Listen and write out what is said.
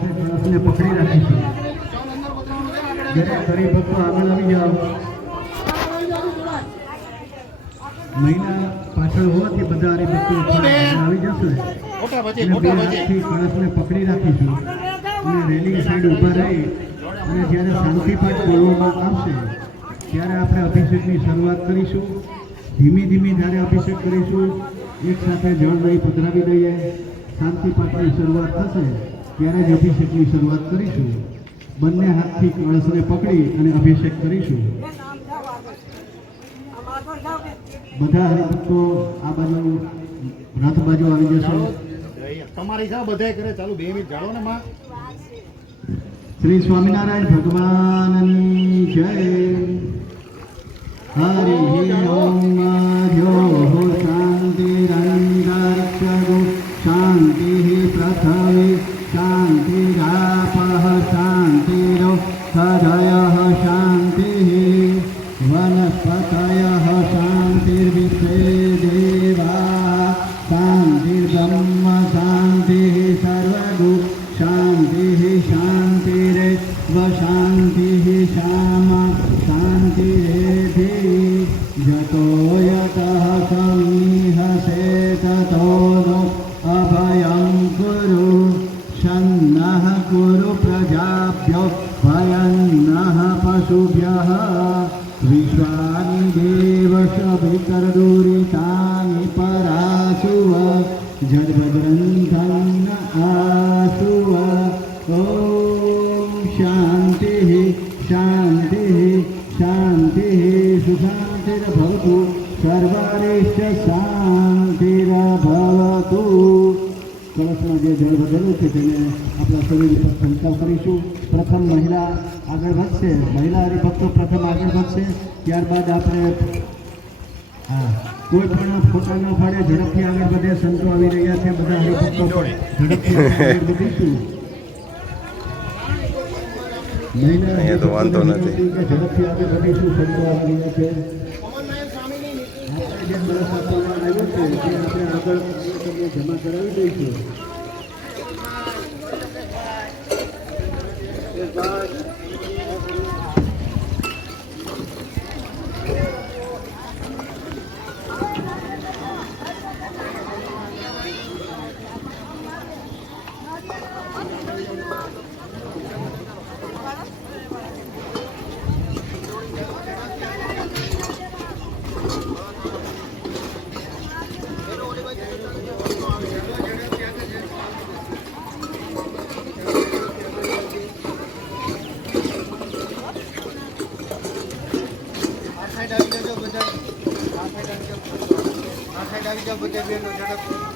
હાથે કળશને પકડી રાખીશું. દરેક હરિભક્તો આગળ આવી જાઓ. મહિના પાછળ હોવાથી બધા હરિભક્તો આવી જશે. બે હાથથી કળશને પકડી રાખીશું અને રેલિંગ સાઈડ ઊભા રહી અને જ્યારે શાંતિપાઠ બોલવામાં આવશે ત્યારે આપણે અભિષેકની શરૂઆત કરીશું. ધીમી ધીમી જ્યારે અભિષેક કરીશું એક સાથે જળ લઈ પધરાવી દઈએ. શાંતિપાઠની શરૂઆત થશે ત્યારે જ અભિષેકની શરૂઆત કરીશું. બંને હાથથી કળશને પકડી અને અભિષેક કરીશું. બધા હરિભક્તો આ બાજુ રથ બાજુ આવી જશે. તમારી સા બધાય કરે. ચાલુ 2 મિનિટ જાળો ને માં. શ્રી સ્વામિનારાયણ ભગવાનની જય. હરિ ઓમ જો શાંતિરંતરિક્ષગો શાંતિ પૃથ્વી શાંતિરાપઃ શાંતિરો હૃદયઃ શાંતિ વનસ્પતયઃ શાંતિર્વિશ્વે દેવા શાંતિર્બ્રહ્મ શાંતિ સર્વગુ શાંતિ શાંતિરેવ શાંતિ શ્યામા શાંતિરેધિ જતો યતઃ સમીહસે તતો નો અભયં કુરુ શન્નઃ કુરુ પ્રજાભ્યો ભયન્નઃ પશુભ્યઃ વિશ્વાનિ દેવશ વિતરદુરિતાનિ પરાસુવ જડભદ્રંધન આસુવ. ઓમ શાંતિ શાંતિ શાંતિ સુશાંતિર્ભવતુ સર્વરિષ્ઠ શાંતિર્ભવતુ. કળશમાં જે જળ વધેલું છે તેને આપણા શરીર ઉપર છંટકાવ કરીશું. પ્રથમ મહિલા આગળ વધશે. મહિલા હરિભક્તો પ્રથમ આગળ વધશે. ત્યારબાદ આપણે કોઈ પણ ફોટા ન પાડે ઝડપથી આગળ વધે. સંતો આવી રહ્યા છે. બધા હરિભક્તો ઝડપથી આગળ વધીશું. અહીંયા તો વાંધો નથી. ઝડપથી આગળ વધીશું. સંતો આવી રહ્યા છે. જે બરસ આપવામાં આવ્યો છે તે આપણે આગળ જમા કરાવી દઈશું. આ સાઈડ આવી જાઓ બધા.